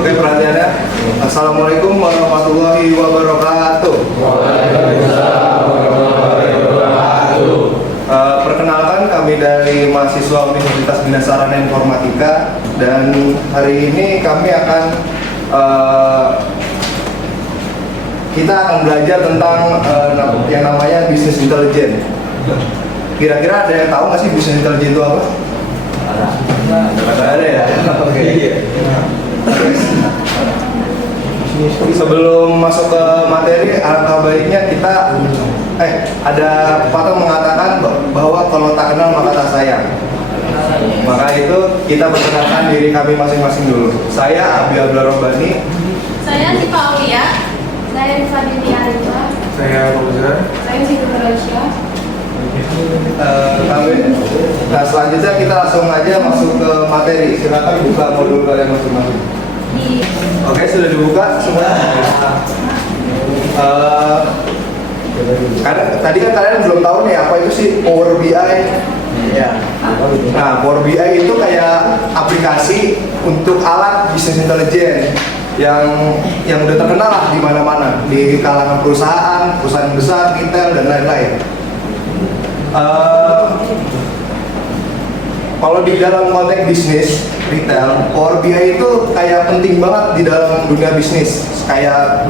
Oke, perhatiannya. Assalamualaikum warahmatullahi wabarakatuh. Waalaikumsalam warahmatullahi wabarakatuh. Perkenalkan, kami dari mahasiswa Universitas Bina Sarana Informatika, dan hari ini kami akan kita akan belajar tentang yang namanya business intelligence. Kira-kira ada yang tahu nggak sih business intelligence itu apa? Ada ya? Oke. Sebelum masuk ke materi, alangkah baiknya kita ada pepatah mengatakan bahwa kalau tak kenal maka tak sayang. Maka itu kita perkenalkan diri kami masing-masing dulu. Saya Abi Abdul Robbani. Saya Siva Aulia. Saya Rifadini Arifah. Saya Fauzan. Saya Siti Nuraisyah. Nah, selanjutnya kita langsung aja masuk ke materi. Silakan buka modul kalian masing-masing. Oke, sudah dibuka semua. Tadi kan kalian belum tahu nih apa itu sih Power BI. Ya. Nah, Power BI itu kayak aplikasi untuk alat business intelligence yang udah terkenal lah di mana-mana, di kalangan perusahaan besar, retail dan lain-lain. Kalau di dalam konteks bisnis retail, Power BI itu kayak penting banget di dalam dunia bisnis. Kayak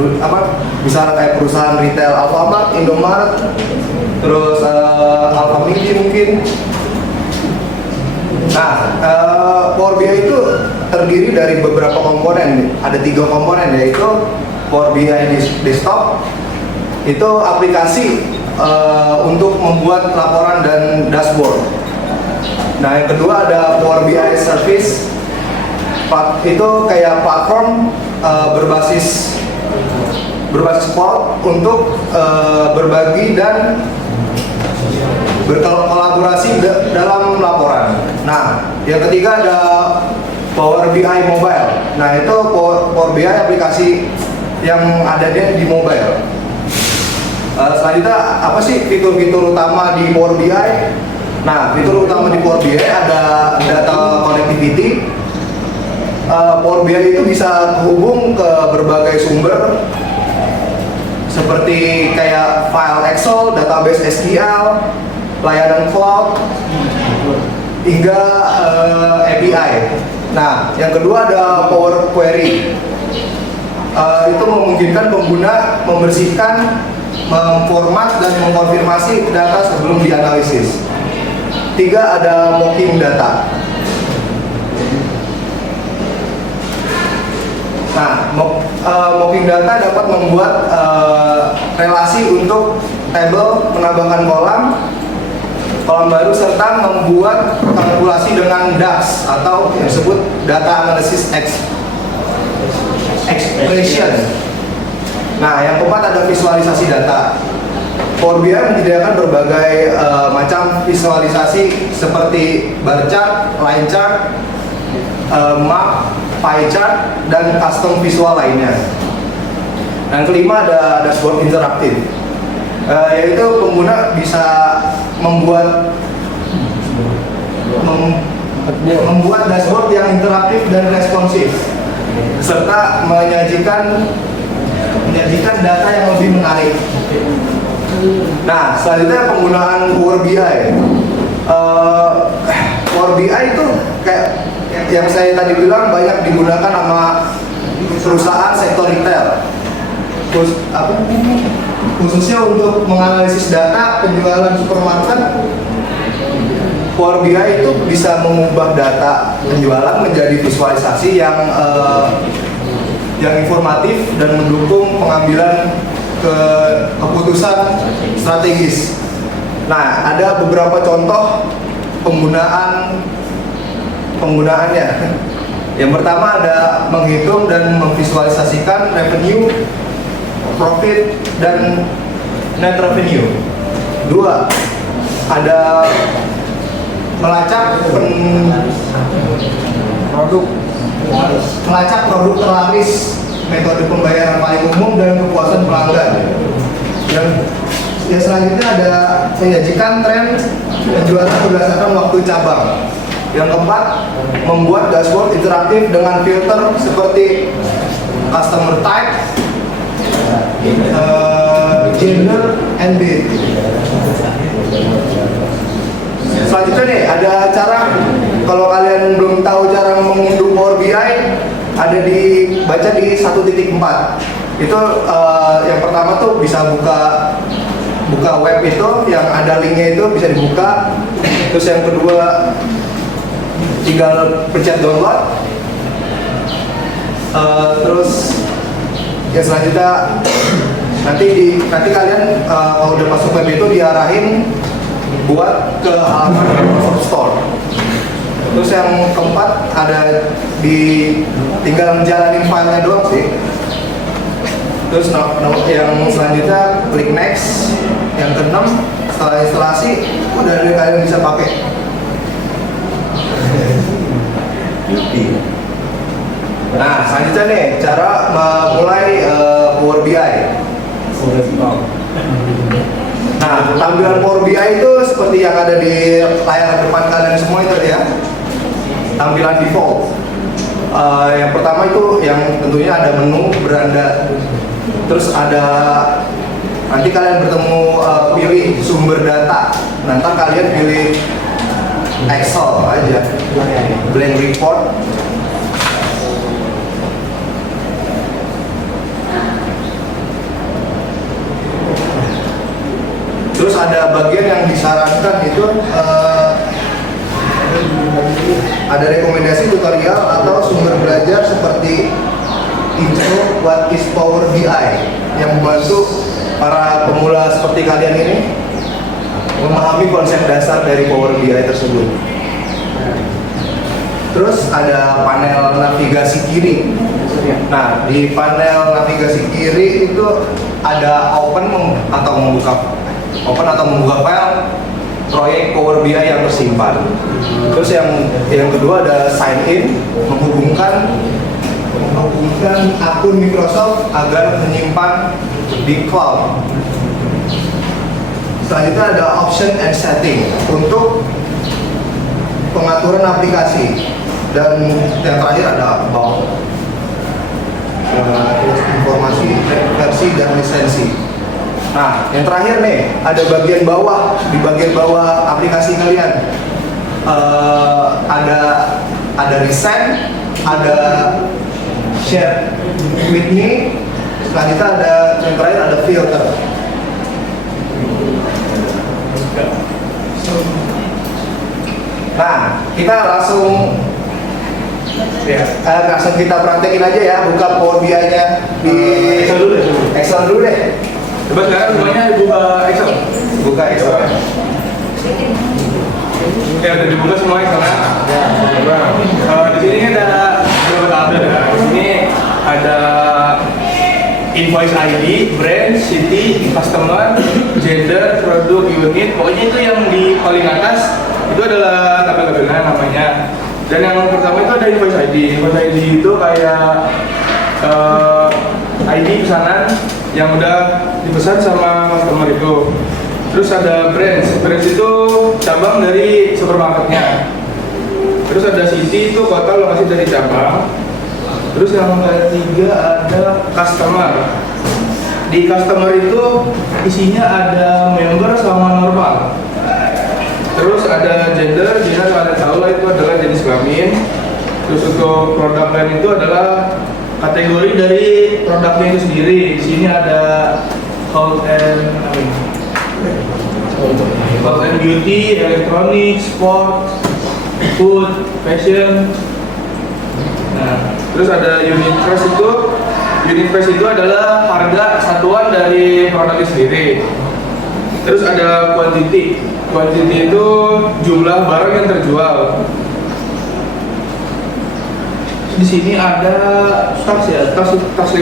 misalnya kayak perusahaan retail Alfamart, Indomaret, terus Alfamidi mungkin. Nah, Power BI itu terdiri dari beberapa komponen. Ada 3 komponen, yaitu Power BI Desktop, itu aplikasi untuk membuat laporan dan dashboard. Nah, yang kedua ada Power BI Service, itu kayak platform berbasis cloud untuk berbagi dan berkolaborasi dalam laporan. Nah, yang ketiga ada Power BI Mobile. Nah, itu Power BI aplikasi yang ada di mobile. Selanjutnya apa sih fitur-fitur utama di Power BI? Nah, fitur utama di Power BI ada data connectivity. Power BI itu bisa terhubung ke berbagai sumber seperti kayak file Excel, database SQL, layanan cloud, hingga API. Nah, yang kedua ada Power Query. Itu memungkinkan pengguna membersihkan, memformat, dan mengkonfirmasi data sebelum dianalisis. 3 ada mocking data. Nah, mocking data dapat membuat relasi untuk tabel, menambahkan kolam baru, serta membuat kalkulasi dengan DAX atau yang disebut Data Analysis Expression. Nah, yang keempat ada visualisasi data. Power BI menyediakan berbagai macam visualisasi seperti bar chart, line chart, map, pie chart, dan custom visual lainnya. Yang kelima ada dashboard interaktif, yaitu pengguna bisa membuat dashboard yang interaktif dan responsif, serta menyajikan data yang lebih menarik. Nah, selanjutnya penggunaan Power BI. Power BI itu kayak yang saya tadi bilang banyak digunakan sama perusahaan sektor retail. Khususnya untuk menganalisis data penjualan supermarket. Power BI itu bisa mengubah data penjualan menjadi visualisasi yang informatif dan mendukung pengambilan keputusan strategis. Nah, ada beberapa contoh penggunaannya. Yang pertama ada menghitung dan memvisualisasikan revenue, profit, dan net revenue. 2, ada melacak produk terlaris, metode pembayaran paling umum, dan kepuasan pelanggan. Yang selanjutnya ada menyajikan tren penjualan berdasarkan waktu cabang. Yang keempat, membuat dashboard interaktif dengan filter seperti customer type, gender, and date. Selanjutnya nih, ada cara, kalau kalian belum tahu cara mengunduh Power BI, ada dibaca di 1.4. Itu yang pertama tuh bisa buka web itu, yang ada linknya itu bisa dibuka. Terus yang kedua, tinggal pencet download. Terus yang selanjutnya nanti kalian kalau udah masuk web itu diarahin buat ke halaman Microsoft Store. Terus yang keempat ada tinggal jalanin filenya doang sih. Terus yang selanjutnya klik next. Yang keenam, setelah instalasi udah kalian bisa pakai. Nah, selanjutnya nih cara memulai Power BI. Nah, tampilan Power BI itu seperti yang ada di layar depan kalian semua itu ya. Tampilan default. Yang pertama itu yang tentunya ada menu beranda. Terus ada nanti kalian bertemu pilih sumber data. Nanti kalian pilih Excel aja, blank report. Terus ada bagian yang disarankan itu ada rekomendasi tutorial atau sumber belajar seperti intro what is Power BI yang membantu para pemula seperti kalian ini memahami konsep dasar dari Power BI tersebut. Terus ada panel navigasi kiri. Nah, di panel navigasi kiri itu ada open atau membuka file proyek Power BI yang tersimpan. Terus yang kedua ada sign in, menghubungkan akun Microsoft agar menyimpan di cloud. Selanjutnya ada option and setting untuk pengaturan aplikasi, dan yang terakhir ada about, informasi versi dan lisensi. Nah, yang terakhir nih ada bagian bawah, di bagian bawah aplikasi kalian ada reset, ada share with me, selanjutnya ada yang terakhir ada filter. Nah, kita langsung kita praktekin aja ya, buka Power BI-nya di Excel dulu deh. Coba sekarang semuanya buka Excel. Buka Excel. Oke, udah dibuka semua Excelnya. Di sini ada beberapa tabel ya. Di sini ada invoice ID, brand, city, customer, gender, produk, unit. Pokoknya itu yang di paling atas itu adalah tabel-tabelnya namanya. Dan yang pertama itu ada invoice ID. Invoice ID itu kayak ID pesanan yang udah dipesan sama customer itu. Terus ada branch itu cabang dari supermarketnya. Terus ada city itu kota lokasi dari cabang. Terus yang ketiga ada customer. Di customer itu isinya ada member sama normal. Terus ada gender, jenis kalian tahu lah itu adalah jenis kelamin. Terus untuk produk lain itu adalah kategori dari produknya itu sendiri. Di sini ada health and beauty, elektronik, sport, food, fashion. Nah, terus ada unit price itu. Unit price itu adalah harga satuan dari produknya sendiri. Terus ada quantity. Quantity itu jumlah barang yang terjual. Di sini ada tax ya, tax 5%.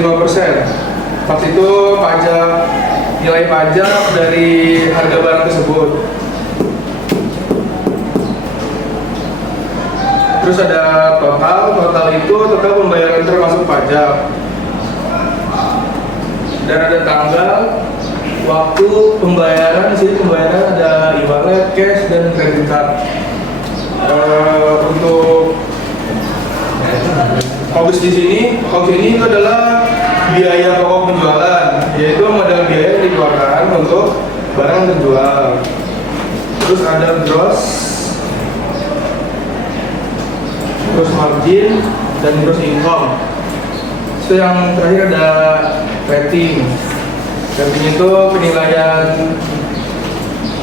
Tax itu pajak, nilai pajak dari harga barang tersebut. Terus ada total itu total pembayaran termasuk pajak. Dan ada tanggal, waktu pembayaran. Di sini pembayaran ada e-wallet, cash, dan credit card. COGS di sini, COGS ini itu adalah biaya pokok penjualan, yaitu modal biaya yang dikeluarkan untuk barang yang terjual. Terus ada gross margin dan gross income. Itu yang terakhir ada rating. Rating itu penilaian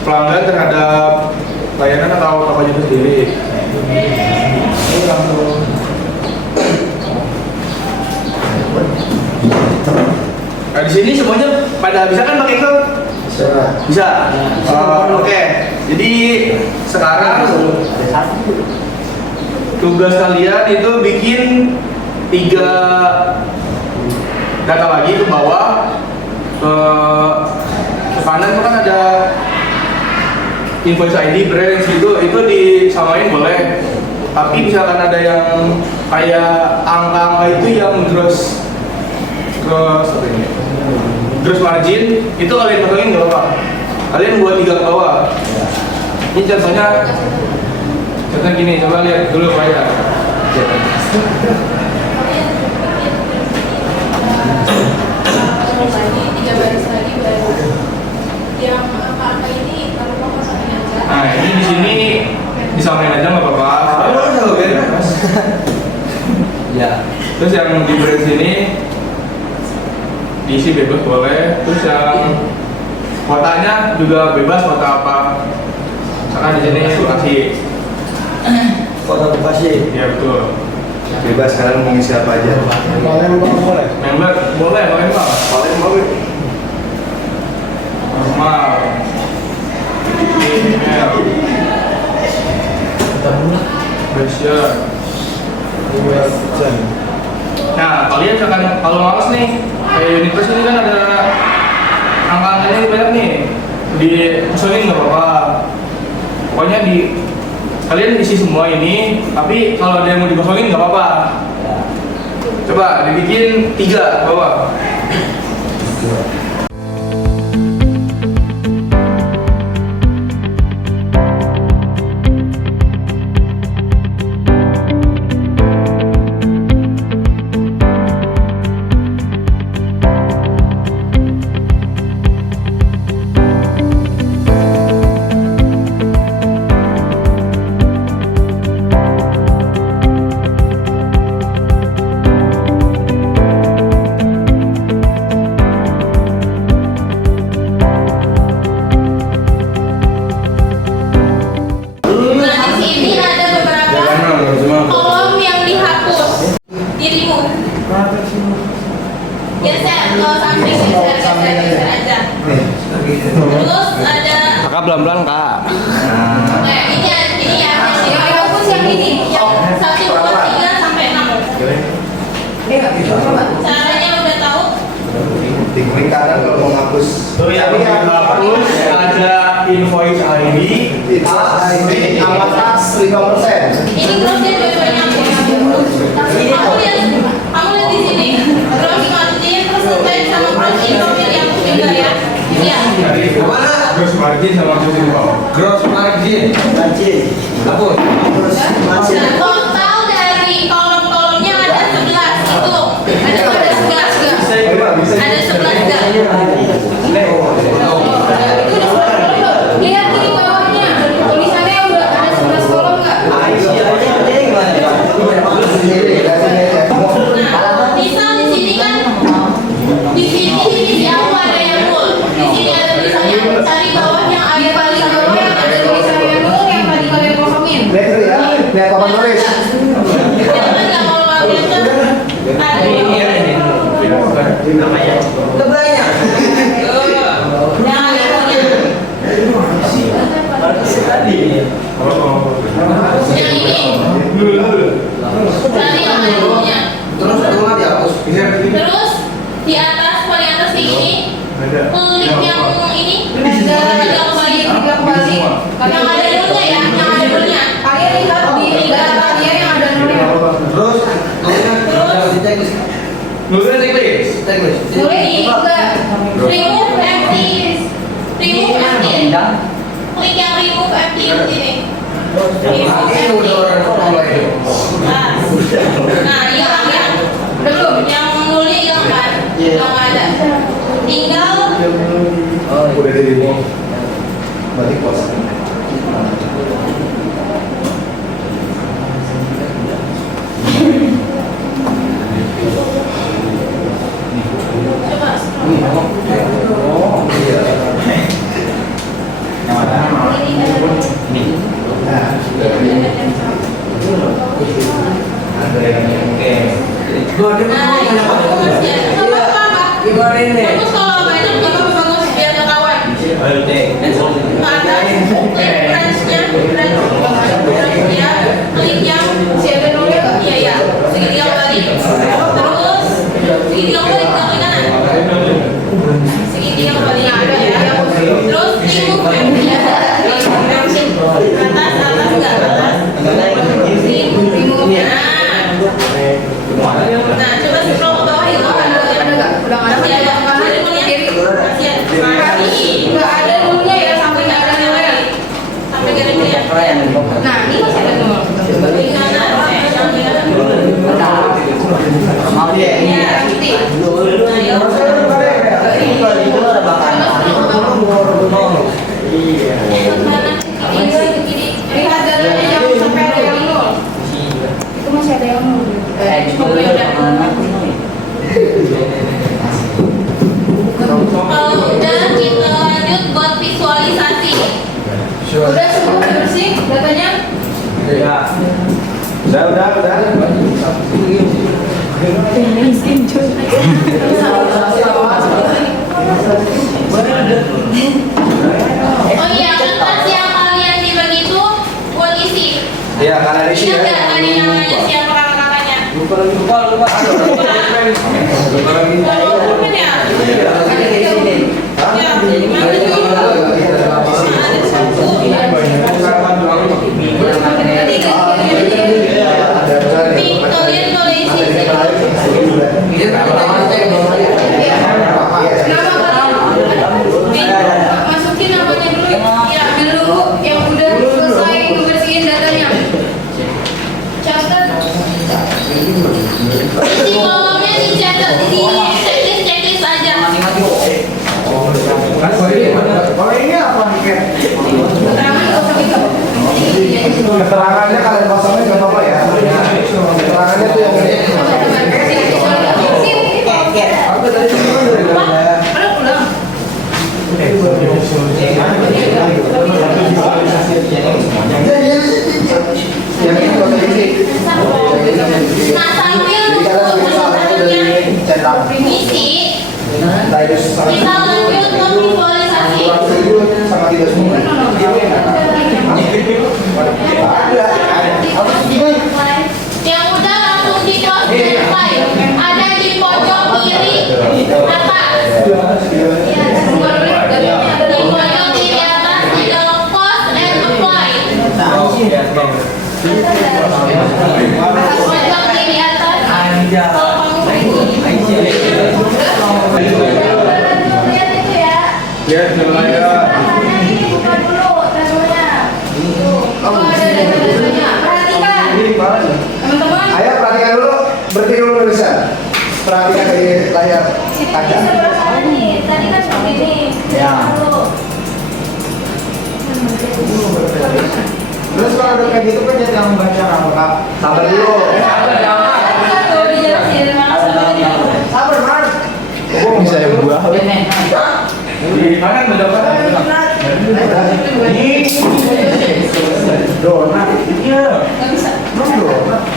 pelanggan terhadap layanan atau tokonya itu sendiri. Nah, di sini semuanya pada bisa kan pakai Excel? Bisa. Oke. Jadi sekarang tugas kalian itu bikin 3 data lagi ke bawah. Ke kanan itu kan ada invoice ID, branch gitu, itu disamain boleh. Tapi misalkan ada yang kayak angka-angka itu yang gross margin, itu kalian potongin nggak apa-apa. Kalian buat 3 ke bawah. Ini contohnya gini, coba lihat dulu Pak ya. Tiga baris lagi baru yang apa ini kalau mau pasangan aja. Nah ini di sini disamain aja nggak apa-apa. Ya. Terus yang di branch ini diisi bebas boleh. Terus yang kotanya juga bebas, kota apa. Misalkan di sini Bekasi. Kota Bekasi. Ya betul. Bebas kalian mau ngisi apa aja. Palembang boleh. Member boleh, Palembang. Palembang Normal. Email. Bersia. Nah, kalian kalau males nih, kayak Universe ini kan ada angka-angkanya banyak nih. Disusunin nggak apa-apa. Pokoknya kalian isi semua ini, tapi kalau ada yang mau dikosongin nggak apa-apa. Coba dibikin 3 bawah. Terus ada Kakak pelan-pelan kak. nah ini ya yang fokus yang ini yang 1, 2, 3 sampai 6. Caranya udah tahu? di klik kanan kalau mau ngapus. Tuh ya, terus ada invoice ID. Ini atas 5%. Ini grossnya dua-duanya kamu lihat di sini gross margin percentage sama gross income yang beda ya. Iya. Mana? Gross margin sama gross income. Gross margin. Apa? Nah, total dari kolom-kolomnya ada 11 itu. Ada 11 enggak? Ada 11 enggak? Lihat di bawahnya. Tulisannya udah ada 11 kolom enggak? Nah, misal di sini kan di sini aku ada yang full. Di sini ada tulisannya cari bawah yang ada paling bawah yang ada tulisannya nol yang tadi kalian kosongin. Lihat dulu ya, lihat papan tulis. Jangan yang kalau bagian itu ada Namanya. Udah banyak. yang ibunya. Yang ini. Cari yang ada ibunya. Terus rumah dihapus. Terus di atas paling atas di ini klik yang ini tiga kembali yang ada nolnya ya, yang ada nolnya. Kalian lihat di datanya yang ada nolnya. Terus di checklist. Nulisnya checklist. Checklist. Boleh juga remove empty. Klik yang remove empty di sini. Remove empty. Nah, ini yang Udah dirimu. Berarti puas. Coba scroll. Oh, iya. Nah, ada yang Nah, itu bagus ya. Coba apa? Gimana ini? Bagus kalau apa itu nggak apa-apa, bagus biar ketahuan. Ke atas, klik branch-nya, ya, klik yang iya ya, segitiga kembali. Terus segitiga kembali ke kanan. Segitiga kembali ya. Terus remove ya. Atas enggak atas. Remove ya. Nah, coba scroll ke bawah itu ada enggak? Udah enggak ada. Masih ada. Masih ada. Enggak ada dulunya ya, sampai enggak ada nilai. Sampai enggak ada nilai. Nah, ini masih ada nol. Di kanan. Mau dia. Ya, gitu. Nah, ya. Lihat datanya yang sampai ada yang nol. Itu masih ada yang nol. Coba ya udah. Kalau udah kita lanjut buat visualisasi. Udah semua bersih datanya? Udah. Oh iya, kertas yang kalian dibagi itu buat isi. Iya, karena di sini. Ingat nggak tadi namanya siapa kakak-kakaknya? Lupa. Oh, bukan ya? Ya, di mana tuh? Ada satu. Nih, kalian boleh isi sini. Masukin namanya dulu. Ya, ambil dulu yang udah selesai ngebersihin datanya. Catat. Isi kolomnya dicatat di checklist aja. Kalau ini apa nih, Ken? Keterangan nggak usah gitu. Keterangannya kalian kosongnya nggak apa-apa ya. Keterangannya tuh yang ini. Yang ini kosong isi. Nah, sambil mengisi, kita lanjut ke visualisasi. Sangat tidak semua. Yang udah langsung di pause dan play. Ada di pojok kiri atas. Di pojok kiri atas tinggal pause and apply. Pojok kiri atas. Kalau kamu lihat itu ya. Lihat nilainya. Bahannya ini buka dulu taruhnya. Oh, ada datanya. Perhatikan. Teman-teman. Ayo perhatikan dulu, berhenti dulu bisa. Perhatikan di layar kaca. Sebelah sana nih. Tadi kan seperti ini. Ya. Dulu. Terus kalau udah kayak gitu kan jadi yang membaca lengkap. Sabar dulu. Kan tuh dijelasin mana sampai tadi. Sabar, Man. Kok bisa yang buah? Di kanan mendapat. Ini donat. Iya. Nggak bisa. Donat.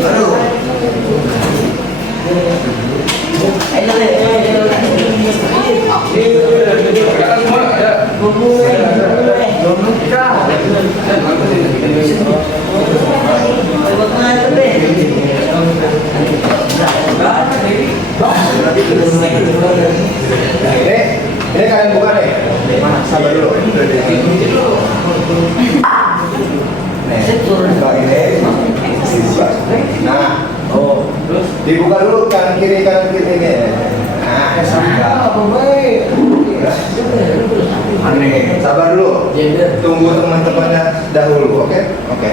Aduh. Ini kalian buka nih. Sabar dulu. Nah, terus dibuka dulu kanan kiri ini. Nah, aneh. Sabar dulu. Tunggu teman-temannya dahulu, oke? Oke.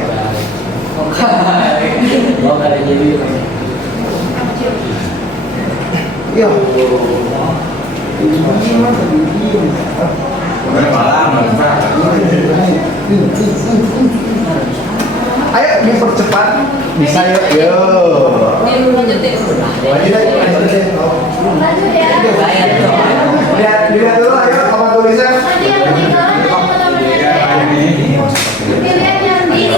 Ya. Ayo dipercepat, bisa yuk. Yo. Lanjutin. Lanjut aja, lanjutin. Lanjut ya. Dilihat dulu, ayo apa tulisnya? Nanti yang ketinggalan pilihan yang di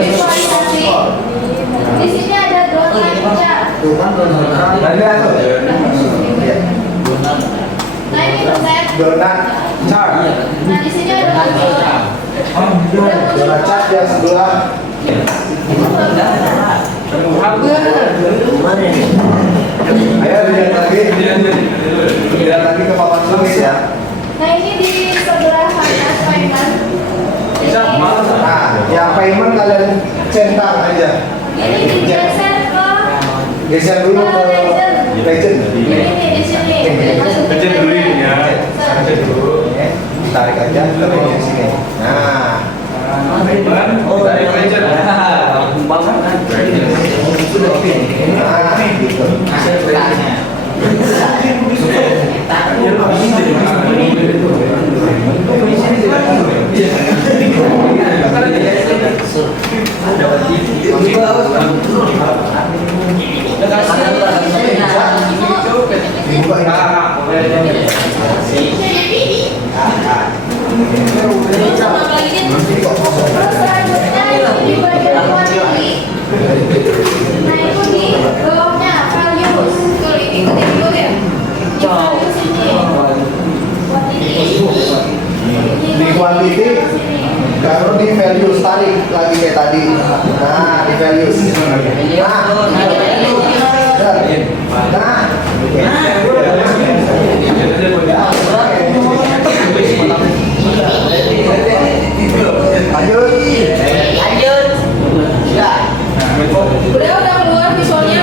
visualisasi. Di sini ada donat cat. Lihat tuh. Iya. Nah ini konsep. Donat chart. Nah di sini ada logo. Donat chart yang sebelah. Ayo dilihat lagi. Dilihat lagi ke papan tulis ya. Nah ini di sebelah kanan payment. Nah, yang payment kalian centang aja. Ini digeser ke Geser dulu ke legend. ini nih di sini. Kerja dulu ini ya. Kerja dulu. Tarik aja ke bagian sini. Nah, Oh, dari legend. nah gitu. Dibuka ini. Terus sama lagi nih. Terus selanjutnya di bagian quantity. Nah itu di bawahnya values. Tuh ikutin dulu ya. Di values ini. Quantity. Di quantity, kalau di values tarik lagi kayak tadi. Nah, di values. Udah keluar visualnya.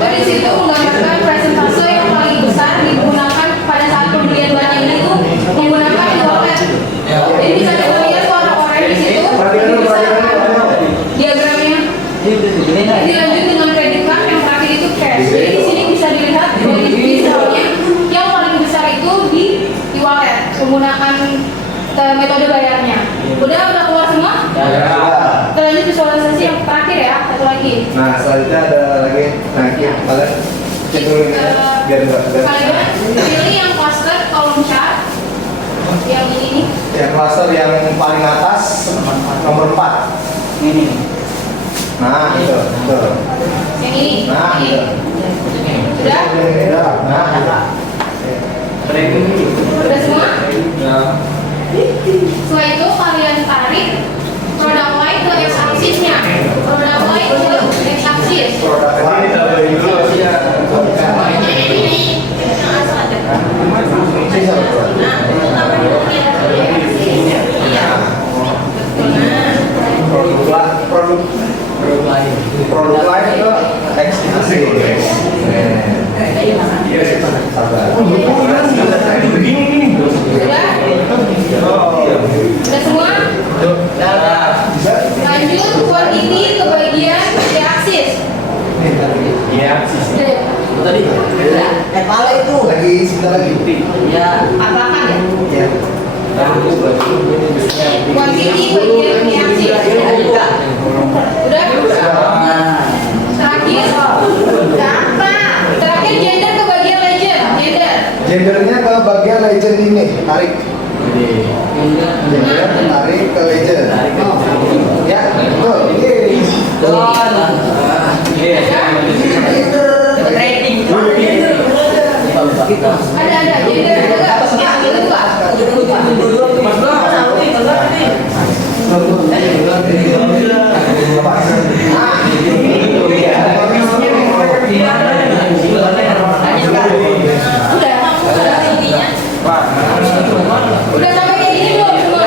Dari situ menggambarkan presentase yang paling besar digunakan pada saat pembelian barang ini itu menggunakan e-wallet. Jadi bisa dilihat warna-warna di situ. Ini bisa diagramnya. Dilanjut dengan credit card yang terakhir itu cash. Jadi di sini bisa dilihat dari visualnya yang paling besar itu di e-wallet menggunakan metode bayarnya. Udah keluar semua? Kita lanjut visualisasi yang terakhir ya, satu lagi. Nah, selanjutnya ada lagi. Nah, kalian cek dulu ini ya, biar enggak. Kalian pilih yang cluster column chart yang ini nih. Yang cluster yang paling atas nomor 4. Ini. Nah, itu. Yang ini. Nah, Ini. itu. Sudah? Udah. Nah, Sudah semua? Setelah itu kalian tarik produk lain ke x aksisnya. Produk lain ke x aksis. produk Ini kita beli dulu. Ini yang asal ada. Nah, itu namanya produk lain ke ekstasi. Sudah semua? Lanjut quantity ke bagian y-aksis. Iya. Tadi. Kepala itu. Lagi sebentar lagi. Ya. Apakah ya? Ya. Quantity bagian y-aksis. Udah? Terakhir. Terakhir gender ke bagian legend. Gender. Gendernya ke bagian legend ini, tarik. Gender tarik ke legend. Ya, betul. Ada gender juga. Itu udah sampai kayak gini belum semua?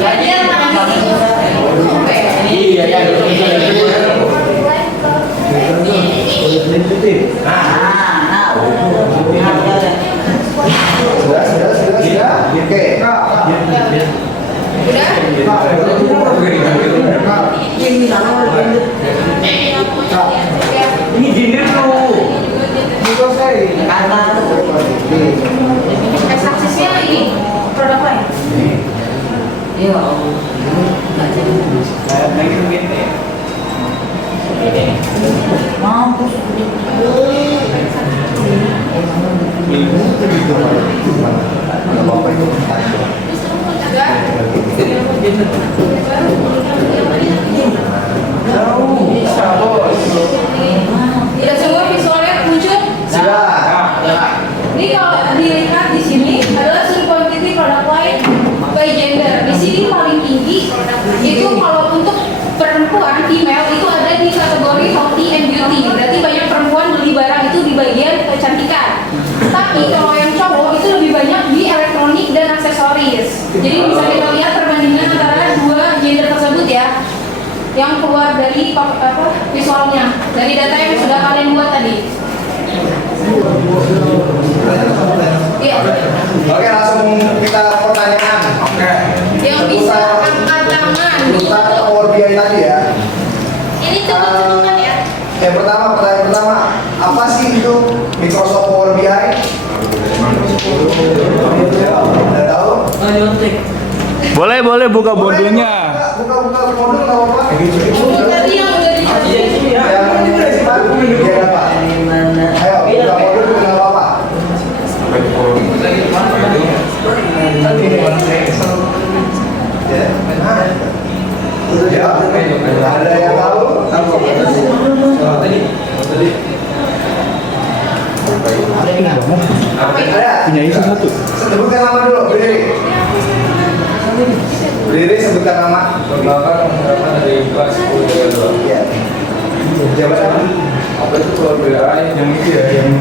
Bagian tangan ini. Udah? Ini nama gender. Ya. Ini gender tuh. Kata tuh. Aksesnya ini produk lain. Iya, Om. Mampus. Ada bapak itu tanya. Udah? Bisa bos. Udah semua visualnya muncul? Sudah. Ini kalau dilihat di sini adalah subquantity product line by gender. Di sini paling tinggi itu kalau untuk perempuan female itu ada di kategori healthy and beauty. Berarti banyak perempuan beli barang itu di bagian kecantikan. Tapi kalau yang cowok itu lebih banyak di elektronik dan aksesoris. Jadi bisa kita lihat perbandingan antara dua gender tersebut ya, yang keluar dari visualnya, dari data yang sudah kalian buat tadi. Iya. Oke, langsung kita pertanyaan. Oke. Yang bisa angkat tangan. Seputar Power BI tadi ya. Ini cepet-cepetan ya. Yang pertama, pertanyaan pertama, apa sih itu Microsoft Power BI? Udah tahu? Oh, nyontek. Boleh buka bodonya. Buka modul nggak apa-apa. Tadi yang udah dijelasin. Ya apa? Ini mana? Ayo, buka modul nggak apa-apa. Ya, ada yang tahu? Ada? Punya isi satu. Sebutkan nama dulu, berdiri. Berdiri, sebutkan nama. Bahkan menggunakan dari kelas 10 Iya. Jabatan. apa itu Power BI yang itu ya yang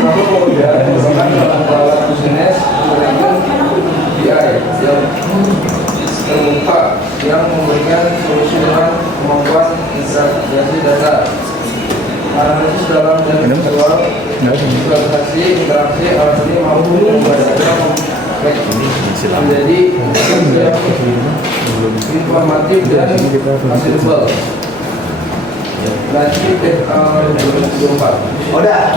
kenapa Power BI merupakan dalam alat bisnis manajemen BI yang terbuka yang memberikan solusi dengan kemampuan integrasi data analisis dalam dan visual visualisasi interaksi alat ini mampu membacakan menjadi informatif dan aksesibel. Nanti tahun 2024. Udah.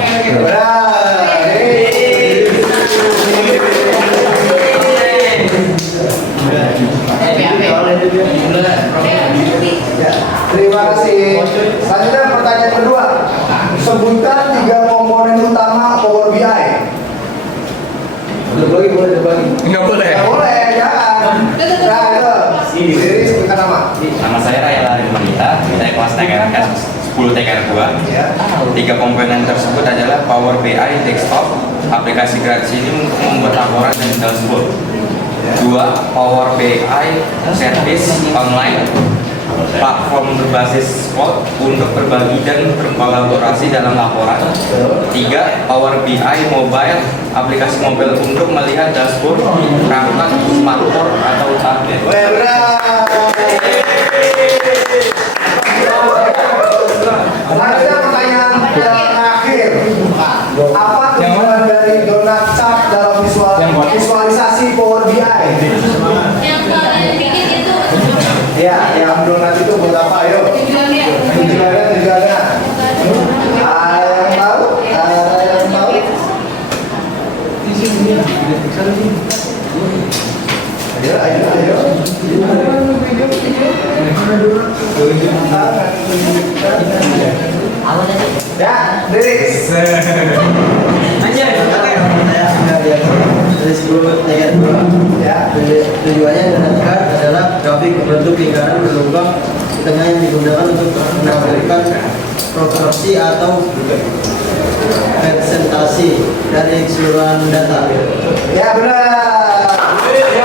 Ya, terima kasih. Selanjutnya pertanyaan kedua. Sebutkan 3 komponen utama Power BI. Boleh lagi. Enggak boleh. Nggak boleh, jangan. Nah, itu. Jadi sebutkan nama. Nama saya Raya Lari Manita, saya kelas TKR 10 TKR 2. Ya. 3 komponen tersebut adalah Power BI Desktop, aplikasi gratis ini untuk membuat laporan dan dashboard. 2. Power BI Service Online, platform berbasis cloud untuk berbagi dan berkolaborasi dalam laporan. 3. Power BI Mobile, aplikasi mobile untuk melihat dashboard di perangkat smartphone atau tablet. Weh, benar. Selanjutnya pertanyaan terakhir. Apa tujuan dari donat chart dalam visualisasi Power BI? Yang kalian bikin itu Ya, yang donat itu buat apa? Ayo. tujuannya. Tujuannya. Ada yang tahu? Ada yang tahu? Ayo. Apa tadi? Ya, Deris. Anjir, dari 10 TKR 2. Ya. Tujuannya adalah grafik berbentuk lingkaran berlubang di tengah yang digunakan untuk menampilkan proporsi atau presentasi dari keseluruhan data. Ya, benar.